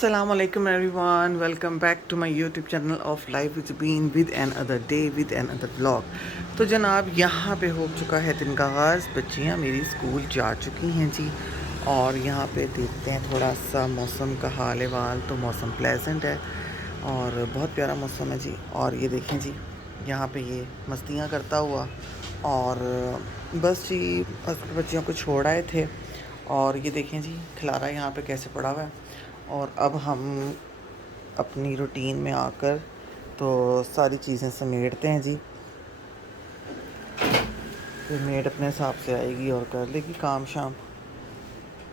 Assalamualaikum everyone, welcome back to my YouTube channel of Life with Bean with another day with another vlog। तो जनाब यहाँ पे हो चुका है दिन का आगाज़, बच्चियाँ मेरी स्कूल जा चुकी हैं जी। और यहाँ पे देखते हैं थोड़ा सा मौसम का हाल वाल, तो मौसम प्लेजेंट है और बहुत प्यारा मौसम है जी। और ये देखें जी, यहाँ पे ये मस्तियाँ करता हुआ और बस जी बच्चियों को छोड़ आए थे। और ये देखें जी खिलारा यहाँ पे कैसे पड़ा हुआ है। और अब हम अपनी रूटीन में आकर तो सारी चीज़ें समेटते हैं जी। फिर मेड अपने हिसाब से आएगी और कर लेगी काम शाम।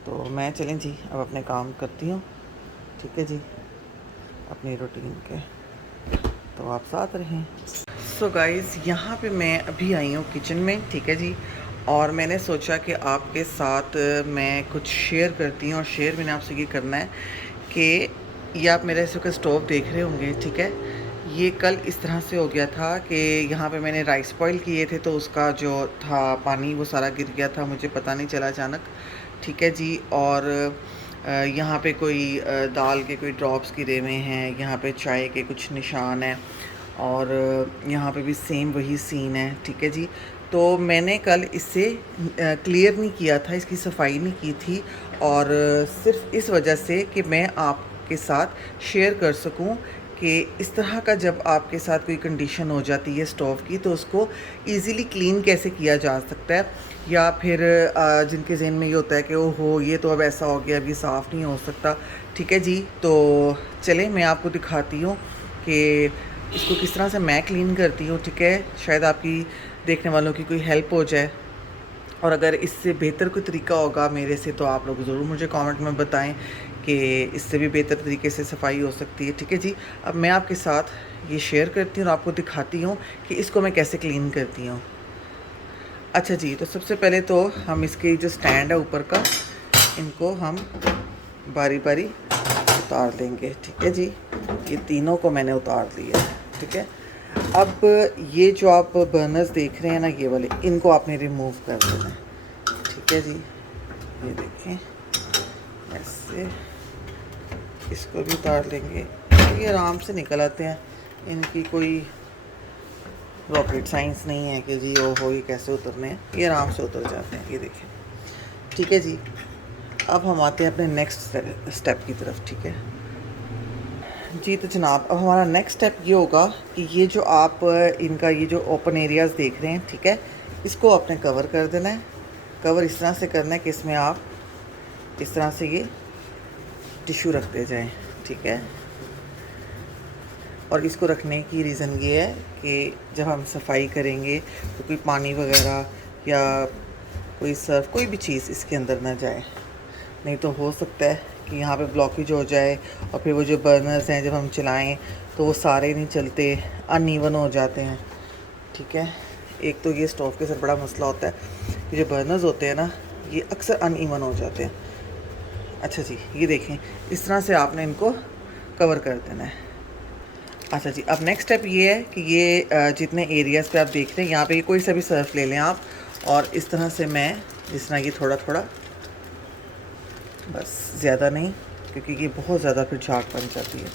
तो मैं चलें जी अब अपने काम करती हूँ, ठीक है जी, अपनी रूटीन के। तो आप साथ रहें। सो गाइस यहाँ पे मैं अभी आई हूँ किचन में, ठीक है जी। और मैंने सोचा कि आपके साथ मैं कुछ शेयर करती हूँ। और शेयर मैंने आपसे ये करना है कि ये आप मेरा इस वक्त स्टोव देख रहे होंगे, ठीक है। ये कल इस तरह से हो गया था कि यहाँ पे मैंने राइस बॉईल किए थे, तो उसका जो था पानी वो सारा गिर गया था, मुझे पता नहीं चला अचानक, ठीक है जी। और यहाँ पे कोई दाल के कोई ड्रॉप्स गिरे हुए हैं, यहाँ पे चाय के कुछ निशान हैं और यहाँ पे भी सेम वही सीन है, ठीक है जी। तो मैंने कल इससे क्लियर नहीं किया था, इसकी सफाई नहीं की थी। और सिर्फ इस वजह से कि मैं आपके साथ शेयर कर सकूं कि इस तरह का जब आपके साथ कोई कंडीशन हो जाती है स्टोव की, तो उसको इजीली क्लीन कैसे किया जा सकता है। या फिर जिनके जहन में ये होता है कि ओहो ये तो अब ऐसा हो गया, अब ये साफ़ नहीं हो सकता, ठीक है जी। तो चलें मैं आपको दिखाती हूँ कि इसको किस तरह से मैं क्लीन करती हूँ, ठीक है। शायद आपकी देखने वालों की कोई हेल्प हो जाए। और अगर इससे बेहतर कोई तरीका होगा मेरे से, तो आप लोग ज़रूर मुझे कमेंट में बताएं कि इससे भी बेहतर तरीके से सफाई हो सकती है, ठीक है जी। अब मैं आपके साथ ये शेयर करती हूँ और आपको दिखाती हूँ कि इसको मैं कैसे क्लीन करती हूँ। अच्छा जी, तो सबसे पहले तो हम इसके जो स्टैंड है ऊपर का, इनको हम बारी बारी उतार देंगे, ठीक है जी। ये तीनों को मैंने उतार दिया है, ठीक है। अब ये जो आप बर्नर्स देख रहे हैं ना, ये वाले, इनको आपने रिमूव कर देना है, ठीक है जी। ये देखें ऐसे इसको भी उतार लेंगे, ये आराम से निकल आते हैं, इनकी कोई रॉकेट साइंस नहीं है कि जी ओ हो ये कैसे उतरने हैं, ये आराम से उतर जाते हैं, ये देखें, ठीक है जी। अब हम आते हैं अपने नेक्स्ट स्टेप की तरफ, ठीक है जी। तो जनाब अब हमारा नेक्स्ट स्टेप ये होगा कि ये जो आप इनका ये जो ओपन एरियाज़ देख रहे हैं, ठीक है, इसको आपने कवर कर देना है। कवर इस तरह से करना है कि इसमें आप इस तरह से ये टिश्यू रखते जाएं, ठीक है। और इसको रखने की रीज़न ये है कि जब हम सफाई करेंगे तो कोई पानी वगैरह या कोई सर्फ कोई भी चीज़ इसके अंदर ना जाए, नहीं तो हो सकता है कि यहाँ पे ब्लॉकेज हो जाए और फिर वो जो बर्नर्स हैं जब हम चलाएं तो वो सारे नहीं चलते, अनइवन हो जाते हैं, ठीक है। एक तो ये स्टोव के साथ बड़ा मसला होता है कि जो बर्नर्स होते हैं ना, ये अक्सर अनइवन हो जाते हैं। अच्छा जी, ये देखें इस तरह से आपने इनको कवर कर देना है। अच्छा जी, अब नेक्स्ट स्टेप ये है कि ये जितने एरियाज़ पे आप देख रहे हैं, यहाँ पे कोई सा भी सर्फ ले लें आप, और इस तरह से मैं जिस तरह ये थोड़ा थोड़ा, बस ज़्यादा नहीं, क्योंकि ये बहुत ज़्यादा फिर झाग बन जाती है,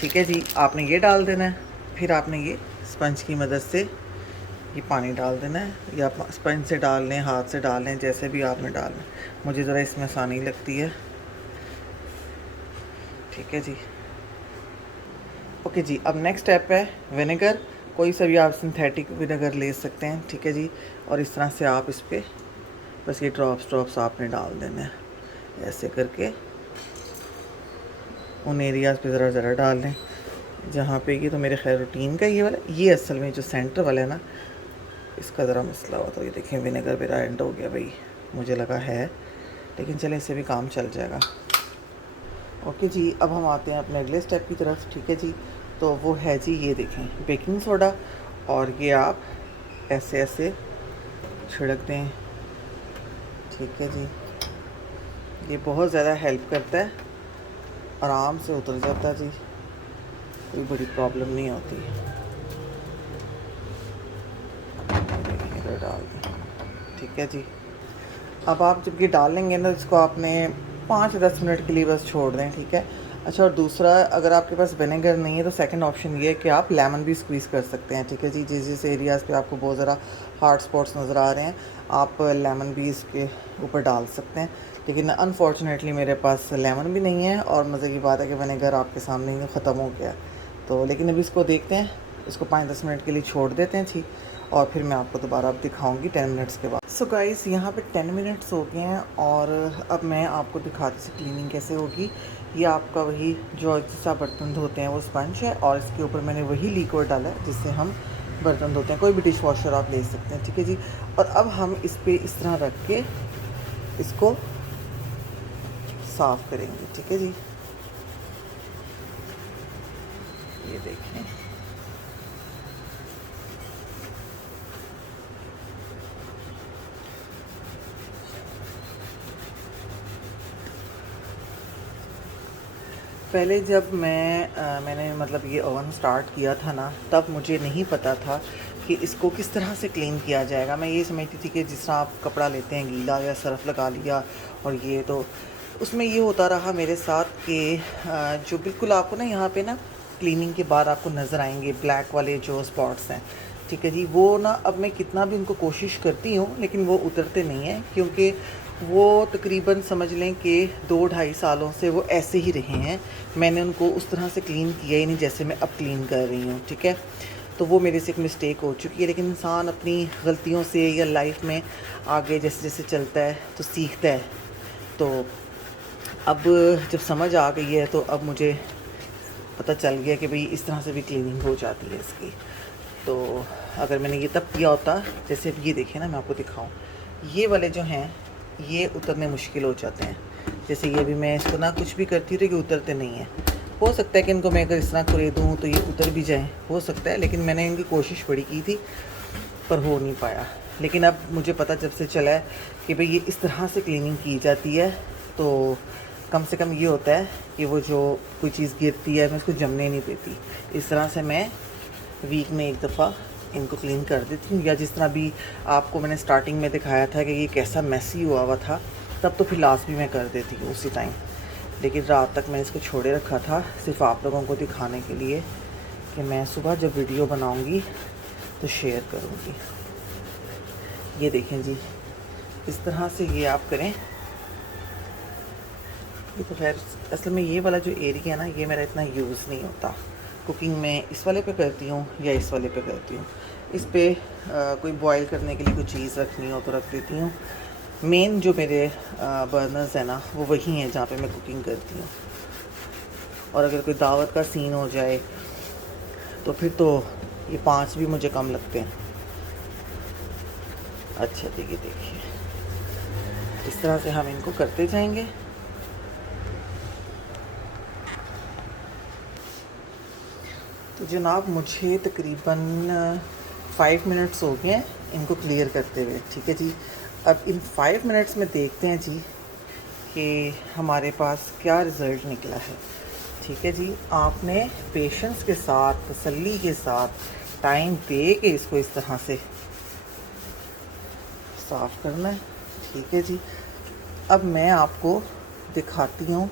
ठीक है जी। आपने ये डाल देना है, फिर आपने ये स्पंज की मदद से ये पानी डाल देना है, या स्पंज से डाल लें, हाथ से डाल लें, जैसे भी आपने डालना है। मुझे ज़रा इसमें आसानी लगती है, ठीक है जी। ओके जी, अब नेक्स्ट स्टेप है विनेगर। कोई सा भी आप सिंथेटिक विनेगर ले सकते हैं, ठीक है जी। और इस तरह से आप इस पर बस ये ड्रॉप्स आपने डाल देना है, ऐसे करके उन एरियाज़ पे ज़रा डाल लें जहाँ पे, ये तो मेरे खैर रूटीन का ये वाला, ये असल में जो सेंटर वाला है ना, इसका ज़रा मसला हुआ। तो ये देखें विनेगर मेरा एंड हो गया भाई, मुझे लगा है, लेकिन चले इससे भी काम चल जाएगा। ओके जी, अब हम आते हैं अपने अगले स्टेप की तरफ, ठीक है जी। तो वो है जी, ये देखें बेकिंग सोडा, और ये आप ऐसे ऐसे छिड़क दें, ठीक है जी। ये बहुत ज़्यादा हेल्प करता है, आराम से उतर जाता है जी, कोई बड़ी प्रॉब्लम नहीं होती। इधर डाल दें, ठीक है जी। अब आप जब ये डाल लेंगे ना, इसको आपने 5-10 मिनट के लिए बस छोड़ दें, ठीक है। अच्छा, और दूसरा, अगर आपके पास विनेगर नहीं है तो सेकंड ऑप्शन ये है कि आप लेमन भी स्क्वीज़ कर सकते हैं, ठीक है जी। जिस जिस एरियाज़ पे आपको बहुत ज़रा हार्ड स्पॉट्स नज़र आ रहे हैं, आप लेमन भी इसके ऊपर डाल सकते हैं। लेकिन अनफॉर्चुनेटली मेरे पास लेमन भी नहीं है, और मज़े की बात है कि विनेगर आपके सामने ही ख़त्म हो गया। तो लेकिन अभी इसको देखते हैं, इसको 5-10 मिनट के लिए छोड़ देते हैं जी, और फिर मैं आपको दोबारा अब दिखाऊंगी 10 मिनट्स के बाद। सो गाइस, यहाँ पे 10 मिनट्स हो गए हैं, और अब मैं आपको दिखाती से क्लीनिंग कैसे होगी। ये आपका वही जो जिससे आप बर्तन धोते हैं वो स्पंज है, और इसके ऊपर मैंने वही लिक्विड डाला है जिससे हम बर्तन धोते हैं। कोई भी डिश वॉशर आप ले सकते हैं, ठीक है जी। और अब हम इस पर इस तरह रख के इसको साफ़ करेंगे, ठीक है जी। ये देखें, पहले जब मैंने मतलब ये ओवन स्टार्ट किया था ना, तब मुझे नहीं पता था कि इसको किस तरह से क्लीन किया जाएगा। मैं ये समझती थी कि जिस तरह आप कपड़ा लेते हैं गीला या सर्फ़ लगा लिया, और ये तो उसमें ये होता रहा मेरे साथ कि जो बिल्कुल आपको ना यहाँ पे ना क्लीनिंग के बाद आपको नज़र आएंगे ब्लैक वाले जो स्पॉट्स हैं, ठीक है जी। वो ना अब मैं कितना भी उनको कोशिश करती हूँ लेकिन वो उतरते नहीं हैं, क्योंकि वो तकरीबन समझ लें कि 2-2.5 सालों से वो ऐसे ही रहे हैं। मैंने उनको उस तरह से क्लीन किया ही नहीं जैसे मैं अब क्लीन कर रही हूँ, ठीक है। तो वो मेरे से एक मिस्टेक हो चुकी है, लेकिन इंसान अपनी गलतियों से या लाइफ में आगे जैसे जैसे चलता है तो सीखता है। तो अब जब समझ आ गई है तो अब मुझे पता चल गया कि भाई इस तरह से भी क्लीनिंग हो जाती है इसकी। तो अगर मैंने ये तब किया होता, जैसे अब ये देखिए ना, मैं आपको दिखाऊं, ये वाले जो हैं ये उतरने मुश्किल हो जाते हैं। जैसे ये भी मैं इसको ना कुछ भी करती रही कि उतरते नहीं हैं। हो सकता है कि इनको मैं अगर इस तरह करे दूँ तो ये उतर भी जाएँ, हो सकता है, लेकिन मैंने इनकी कोशिश बड़ी की थी पर हो नहीं पाया। लेकिन अब मुझे पता जब से चला है कि भाई ये इस तरह से क्लीनिंग की जाती है, तो कम से कम ये होता है कि वो जो कोई चीज़ गिरती है मैं उसको जमने नहीं देती। इस तरह से मैं वीक में एक दफ़ा इनको क्लीन कर देती हूँ। या जिस तरह भी आपको मैंने स्टार्टिंग में दिखाया था कि ये कैसा मैसी हुआ था, तब तो फिर लास्ट भी मैं कर देती हूँ उसी टाइम। लेकिन रात तक मैं इसको छोड़े रखा था सिर्फ आप लोगों को दिखाने के लिए कि मैं सुबह जब वीडियो बनाऊँगी तो शेयर करूँगी। ये देखें जी, इस तरह से ये आप करें। ये तो खैर असल में ये वाला जो एरिया है ना, ये मेरा इतना यूज़ नहीं होता। कुकिंग में इस वाले पे करती हूँ या इस वाले पे करती हूँ। इस पे कोई बॉईल करने के लिए कोई चीज़ रखनी हो तो रख देती हूँ। मेन जो मेरे बर्नर्स है ना, वो वही हैं जहाँ पे मैं कुकिंग करती हूँ। और अगर कोई दावत का सीन हो जाए तो फिर तो ये 5 भी मुझे कम लगते हैं। अच्छा देखिए, इस तरह से हम इनको करते जाएंगे। तो जनाब, मुझे तकरीबन 5 मिनट्स हो गए हैं इनको क्लियर करते हुए, ठीक है जी। अब इन 5 मिनट्स में देखते हैं जी कि हमारे पास क्या रिज़ल्ट निकला है, ठीक है जी। आपने पेशेंस के साथ, तसल्ली के साथ, टाइम दे के इसको इस तरह से साफ़ करना है, ठीक है जी। अब मैं आपको दिखाती हूँ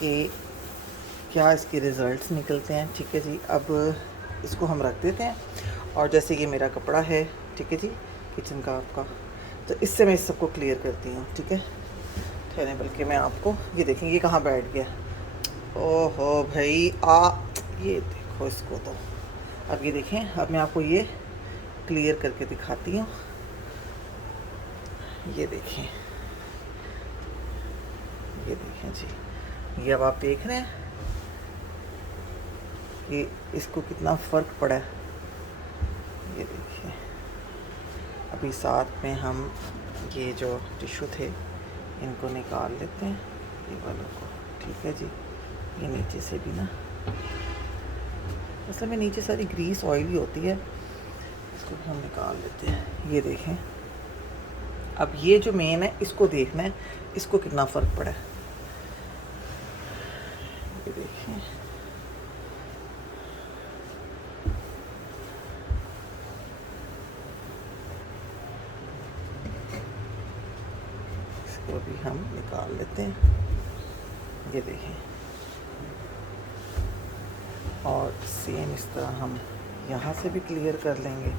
कि क्या इसके रिज़ल्ट्स निकलते हैं, ठीक है जी। अब इसको हम रख देते हैं, और जैसे ये मेरा कपड़ा है, ठीक है जी, किचन का आपका, तो इससे मैं इस सबको क्लियर करती हूँ, ठीक है। ठहरें, बल्कि मैं आपको ये देखें ये कहाँ बैठ गया। ओहो भाई, ये देखो इसको तो। अब ये देखें, अब मैं आपको ये क्लियर करके दिखाती हूँ। ये देखें, ये देखें जी, ये अब आप देख रहे हैं कि इसको कितना फ़र्क पड़ा है। ये देखिए, अभी साथ में हम ये जो टिश्यू थे इनको निकाल लेते हैं, ये वालों को, ठीक है जी। ये नीचे से भी ना, असल में नीचे सारी ग्रीस ऑयली होती है, इसको भी हम निकाल लेते हैं। ये देखें, अब ये जो मेन है इसको देखना है, इसको कितना फ़र्क पड़ा है। ये देखिए, इसको भी हम निकाल लेते हैं। ये देखें, और सेम इस तरह हम यहाँ से भी क्लियर कर लेंगे।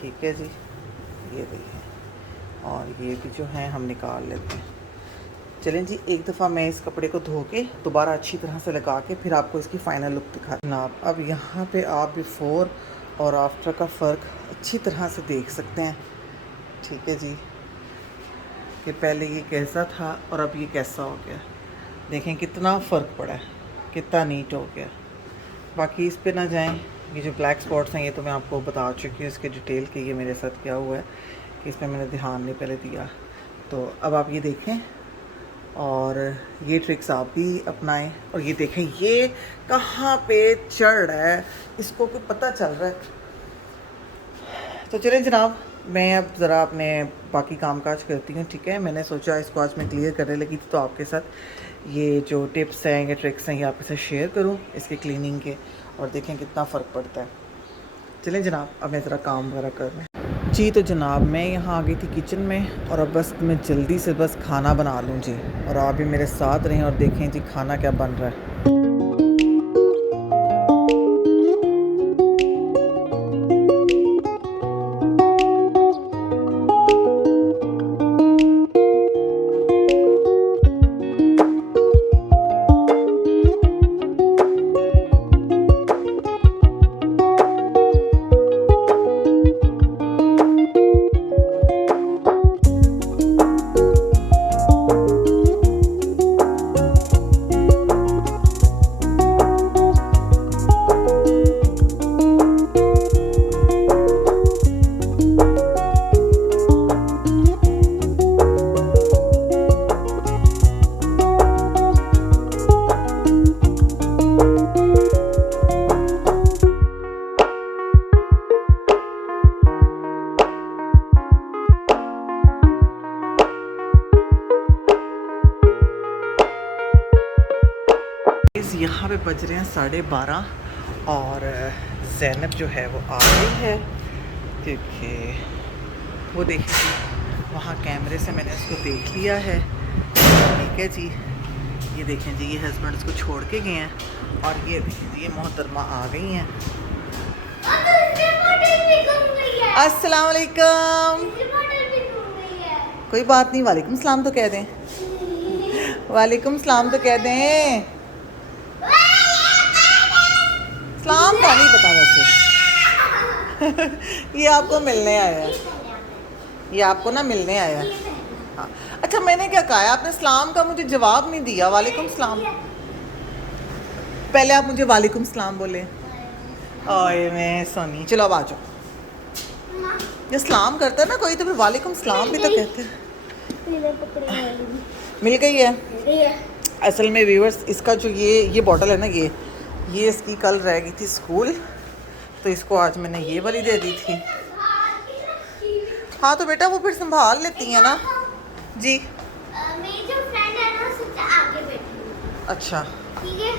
ठीक है जी, ये देखिए, और ये भी जो है हम निकाल लेते हैं। चलें जी, एक दफ़ा मैं इस कपड़े को धो के दोबारा अच्छी तरह से लगा के फिर आपको इसकी फ़ाइनल लुक दिखा जनाब। अब यहाँ पे आप बिफ़ोर और आफ्टर का फ़र्क अच्छी तरह से देख सकते हैं। ठीक है जी, कि पहले ये कैसा था और अब ये कैसा हो गया। देखें कितना फ़र्क पड़ा है, कितना नीट हो गया। बाकी इस पे ना जाएं, ये जो ब्लैक स्पॉट्स हैं ये तो मैं आपको बता चुकी हूँ इसके डिटेल कि ये मेरे साथ क्या हुआ है, कि इसमें मैंने ध्यान नहीं पहले दिया। तो अब आप ये देखें और ये ट्रिक्स आप भी अपनाएं। और ये देखें ये कहाँ पे चढ़ रहा है, इसको कोई पता चल रहा है। तो चलें जनाब, मैं अब ज़रा अपने बाकी कामकाज करती हूँ। ठीक है, मैंने सोचा इसको आज मैं क्लियर करने लगी थी तो आपके साथ ये जो टिप्स हैं या ट्रिक्स हैं ये आपके साथ शेयर करूँ इसके क्लीनिंग के, और देखें कितना फ़र्क पड़ता है। चलें जनाब, अब मैं ज़रा काम वगैरह कर रहा हूँ जी। तो जनाब मैं यहाँ आ गई थी किचन में और अब बस मैं जल्दी से बस खाना बना लूँ जी, और आप भी मेरे साथ रहें और देखें जी खाना क्या बन रहा है। यहाँ पे बज रहे हैं 12:30 और ज़ैनब जो है वो आ गई है, क्योंकि वो देखिए वहाँ कैमरे से मैंने उसको देख लिया है। ठीक है जी, ये देखें जी ये हस्बैंड उसको छोड़ के गए हैं और ये देखें जी ये मोहतरमा आ गई हैं। अस्सलाम वालेकुम। कोई बात नहीं, वालेकुम सलाम तो कह दें, वालेकुम सलाम तो कह दें। सलाम का नहीं पता वैसे। ये आपको मिलने आया है, ये आपको ना मिलने आया है। हाँ अच्छा, मैंने क्या कहा है, आपने सलाम का मुझे जवाब नहीं दिया। वालेकुम सलाम, पहले आप मुझे वालेकुम सलाम बोले। ओए मैं सोनी, चलो अब आ जाओ। जब सलाम करता है ना कोई तो फिर वालेकुम सलाम भी तो कहते हैं। मिल गई है। असल में व्यूअर्स इसका जो ये बॉटल है ना, ये इसकी कल रह गई थी स्कूल, तो इसको आज मैंने ये वाली दे दी थी। हाँ तो बेटा वो फिर संभाल लेती हैं ना जी। मेरी जो फ्रेंड है ना सबसे आगे बैठी है। अच्छा ठीक है,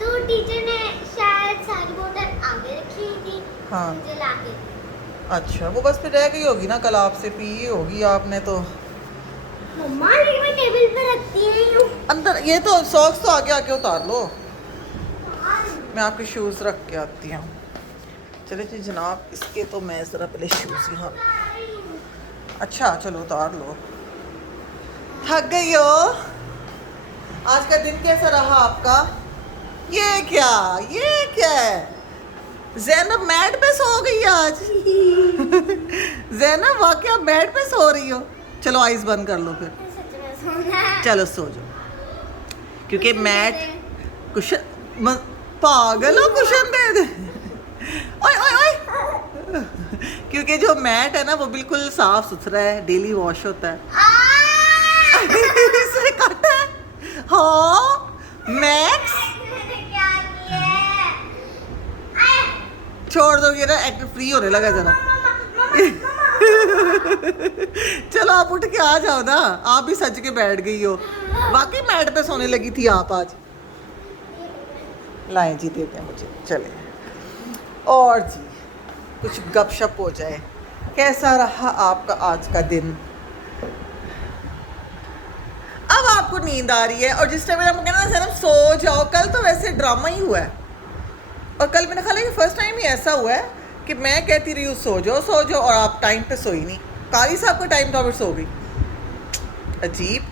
तो टीचर ने शायद सारी बोतल आगे रखी थी, हाँ मुझे लाके दी। अच्छा, वो बस फिर रह गई होगी ना, कल आपसे पी होगी आपने तो। मम्मा लेकिन मैं टेबल पे रखती हूँ अंदर। ये तो सॉक्स तो आगे आके उतार लो, मैं आपके शूज़ रख के आती हूँ। चले जी जनाब, इसके तो मैं ज़रा पहले शूज़ यहाँ। अच्छा चलो उतार लो। थक गई हो? आज का दिन कैसा रहा आपका? ये क्या है? ज़ैनब मैट पे सो गई आज। ज़ैनब वाकई मैट पे सो रही हो? चलो आइज़ बंद कर लो फिर। सच में सोना। चलो सो जाओ, क्योंकि मैट कुशन पागल हो, कुशन दे दे। ओए ओए ओए, क्योंकि जो मैट है ना वो बिल्कुल साफ सुथरा है, डेली वॉश होता है। इसने काटा है। हाँ मैक्स छोड़ दो, ये ना एक्ट फ्री होने लगा जरा। चलो आप उठ के आ जाओ ना, आप भी सज के बैठ गई हो। वाकई मैट पे सोने लगी थी आप आज। लाएं जी, देते हैं मुझे। चले और जी कुछ गपशप हो जाए। कैसा रहा आपका आज का दिन? अब आपको नींद आ रही है और जिस टाइम हम कहना सर सो जाओ, कल तो वैसे ड्रामा ही हुआ है। और कल मैंने खाला ये फर्स्ट टाइम ही ऐसा हुआ है कि मैं कहती रही हूँ सो जाओ और आप टाइम पे सोई नहीं। कारी साहब का टाइम था फिर सो गई। अजीब।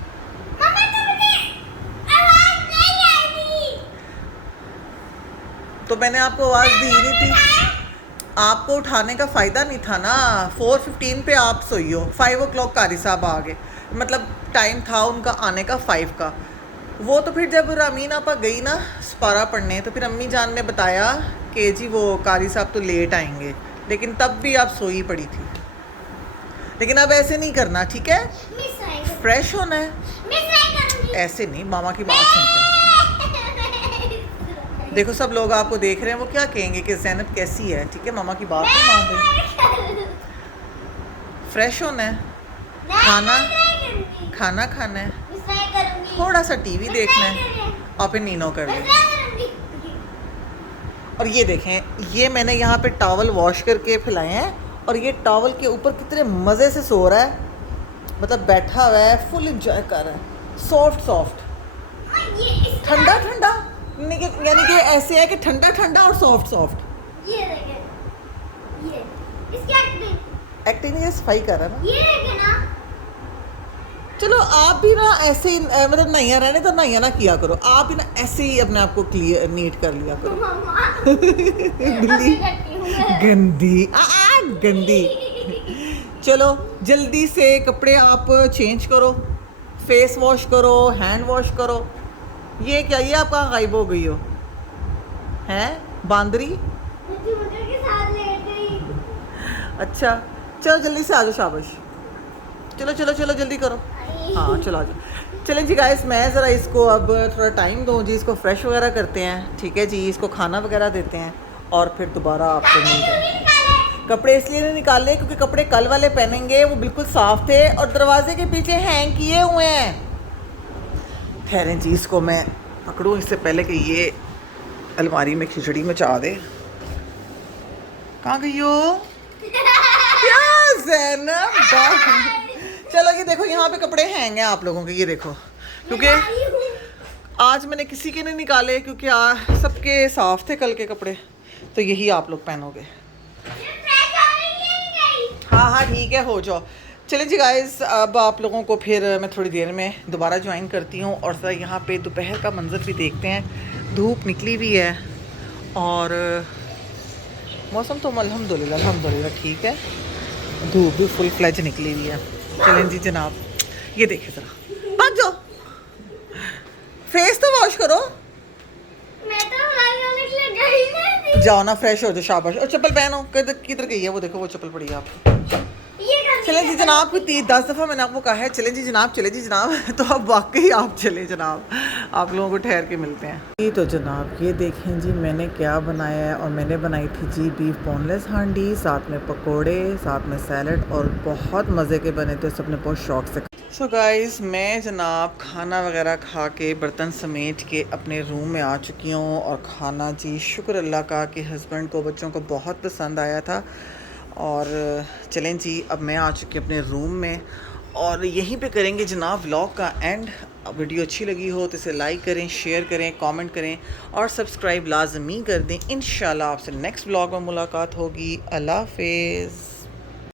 मम्मी तुमने आवाज नहीं आई थी। तो मैंने आपको आवाज़ दी नहीं थी, आपको उठाने का फ़ायदा नहीं था ना। 4:15 पे आप सोई हो, 5 o'clock कारी साहब आ गए, मतलब टाइम था उनका आने का 5 का। वो तो फिर जब रामीन आपा गई ना सपारा पढ़ने, तो फिर अम्मी जान ने बताया कि जी वो कारी साहब तो लेट आएंगे, लेकिन तब भी आप सोई पड़ी थी। लेकिन अब ऐसे नहीं करना, ठीक है? मिस आएगा। फ्रेश होना है, मिस नहीं करूंगी। ऐसे नहीं। मामा की बात सुनते हैं। देखो सब लोग आपको देख रहे हैं, वो क्या कहेंगे कि ज़ैनब कैसी है, ठीक है? मामा की बात नहीं मान रही। फ्रेश होना है, खाना खाना है, थोड़ा सा टीवी देखना है और फिर नीनो कर लेना। और ये देखें, ये मैंने यहाँ पे टॉवल वॉश करके फैलाए हैं और ये टॉवल के ऊपर कितने मज़े से सो रहा है, मतलब बैठा हुआ है, फुल इंजॉय कर रहा है। सॉफ्ट सॉफ्ट, ठंडा ठंडा, यानी कि ऐसे है कि ठंडा ठंडा और सॉफ्ट सॉफ्ट। ये देखें, ये इसकी एक्टिंग ये सफाई कर रहा है ना। ये देखें ना। चलो आप भी ना ऐसे ही मतलब नैया रहने तो नैया ना किया करो, आप भी ना ऐसे ही अपने आप को क्लियर नीट कर लिया करो। गंदी गंदी गंदी। चलो जल्दी से कपड़े आप चेंज करो, फेस वॉश करो, हैंड वॉश करो। ये क्या, ये आप कहाँ गायब हो गई हो हैं बांदरी? के साथ लेट गई। अच्छा चलो जल्दी से आ जाओ, शाबाश। चलो चलो चलो जल्दी करो। हाँ चलो आ जाओ। चलें जी गाइस, मैं ज़रा इसको अब थोड़ा टाइम दूँ जी, इसको फ्रेश वगैरह करते हैं, ठीक है जी? इसको खाना वगैरह देते हैं और फिर दोबारा आपको मिलते हैं। कपड़े इसलिए नहीं निकाले क्योंकि कपड़े कल वाले पहनेंगे, वो बिल्कुल साफ़ थे और दरवाजे के पीछे हैंग किए हुए हैं। ठहरें जी, इसको मैं पकड़ूँ इससे पहले कि ये अलमारी में खिचड़ी मचा दे। कहाँ गई हो? क्या ज़ैनब? चलो ये देखो, यहाँ पे कपड़े हैंग हैं आप लोगों के, ये देखो। क्योंकि आज मैंने किसी के नहीं निकाले क्योंकि सबके साफ थे कल के कपड़े, तो यही आप लोग पहनोगे। हाँ हाँ ठीक है, हो जाओ। चलें जी गाइस, अब आप लोगों को फिर मैं थोड़ी देर में दोबारा ज्वाइन करती हूँ और सर यहाँ पे दोपहर का मंजर भी देखते हैं। धूप निकली हुई है और मौसम तो अल्हम्दुलिल्लाह ठीक है, धूप भी फुल फ्लैज निकली हुई है। चलें जी जनाब, ये देखिए ज़रा, भाग जाओ, फेस तो वॉश करो। मैं तो होने के लिए गई नहीं थी। जाओ ना, फ्रेश हो जाओ, शाबाश। और चप्पल पहनो, किधर गई है वो? देखो वो चप्पल पड़ी है आपकी। चलें जी जनाब, कोई 10 दफ़ा मैंने आपको कहा है चलें जी जनाब, चले जी जनाब। तो अब वाकई आप चले जनाब, आप लोगों को ठहर के मिलते हैं। जी तो जनाब ये देखें जी मैंने क्या बनाया है, और मैंने बनाई थी जी बीफ बोनलेस हांडी, साथ में पकोड़े, साथ में सैलड, और बहुत मज़े के बने थे, सबने बहुत शौक से। सो गाइस, मैं जनाब खाना वगैरह खा के बर्तन समेट के अपने रूम में आ चुकी हूँ। और खाना जी शुक्र अल्लाह का कि हस्बैंड को, बच्चों को बहुत पसंद आया था। और चलें जी, अब मैं आ चुकी अपने रूम में और यहीं पे करेंगे जनाब व्लॉग का एंड। वीडियो अच्छी लगी हो तो इसे लाइक करें, शेयर करें, कमेंट करें और सब्सक्राइब लाजमी कर दें। इंशाल्लाह आपसे नेक्स्ट व्लॉग में मुलाकात होगी। अल्लाह हाफ़िज़।